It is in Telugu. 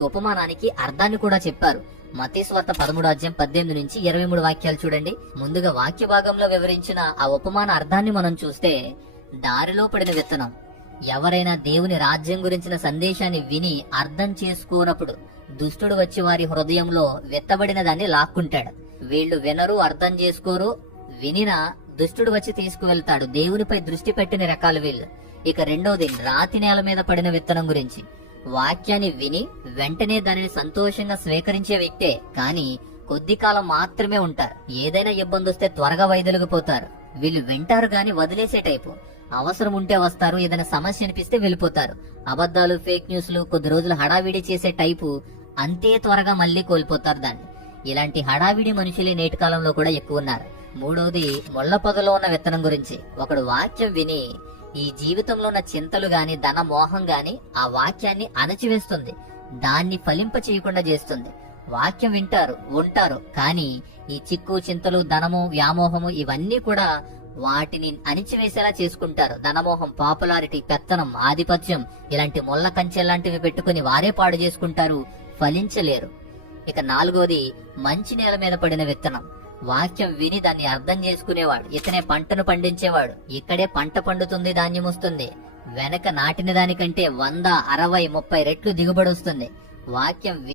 ఉపమానానికి అర్థాన్ని కూడా చెప్పారు. మత్తయి సువార్త 13:18-23 వాక్యాలు చూడండి. ముందుగా వాక్య భాగంలో వివరించిన ఆ ఉపమాన అర్థాన్ని మనం చూస్తే, దారిలో పడిన విత్తనం. ఎవరైనా దేవుని రాజ్యం గురించిన సందేశాన్ని విని అర్థం చేసుకోనప్పుడు దుష్టుడు వచ్చి వారి హృదయంలో విత్తబడిన దాన్ని లాక్కుంటాడు. వీళ్ళు వినరు, అర్థం చేసుకోరు. వినినా దుష్టుడు వచ్చి తీసుకువెళ్తాడు. దేవునిపై దృష్టి పెట్టిన రకాలు వీళ్ళు. ఇక రెండవది రాతి నేల మీద పడిన విత్తనం గురించి. వాక్యాన్ని విని వెంటనే దానిని సంతోషంగా స్వీకరించే వ్యక్తే, కానీ కొద్ది కాలం మాత్రమే ఉంటారు. ఏదైనా ఇబ్బంది వస్తే త్వరగా వైదొలిగిపోతారు. వీళ్ళు వింటారు గాని వదిలేసే టైపు. అవసరం ఉంటే వస్తారు, ఏదైనా సమస్య అనిపిస్తే వెళ్ళిపోతారు. అబద్ధాలు, ఫేక్ న్యూస్లు, కొద్ది రోజులు హడావిడి చేసే టైపు, అంతే త్వరగా మళ్లీ కోల్పోతారు దాన్ని. ఇలాంటి హడావిడి మనుషులే నేటి కాలంలో కూడా ఎక్కువ ఉన్నారు. మూడవది ముళ్ళ పొదలో ఉన్న విత్తనం గురించి. ఒకడు వాక్యం విని ఈ జీవితంలో ఉన్న చింతలు గాని, ధన మోహం గాని ఆ వాక్యాన్ని అణచివేస్తుంది, దాన్ని ఫలింప చేయకుండా చేస్తుంది. వాక్యం వింటారు, ఉంటారు, కానీ ఈ చిక్కు, చింతలు, ధనము, వ్యామోహము ఇవన్నీ కూడా వాటిని అణిచివేసేలా చేసుకుంటారు. ధనమోహం, పాపులారిటీ, పెత్తనం, ఆధిపత్యం ఇలాంటి ముళ్ళ కంచెలాంటివి పెట్టుకుని వారే పాడు చేసుకుంటారు, ఫలించలేరు. ఇక నాలుగోది మంచి నేల మీద పడిన విత్తనం. వాక్యం విని దాన్ని అర్థం చేసుకునేవాడు, ఇతనే పంటను పండించేవాడు. ఇక్కడే పంట పండుతుంది, ధాన్యం వస్తుంది. వెనక నాటిన దానికంటే 100, 60, 30 రెట్లు దిగుబడి వస్తుంది. వాక్యం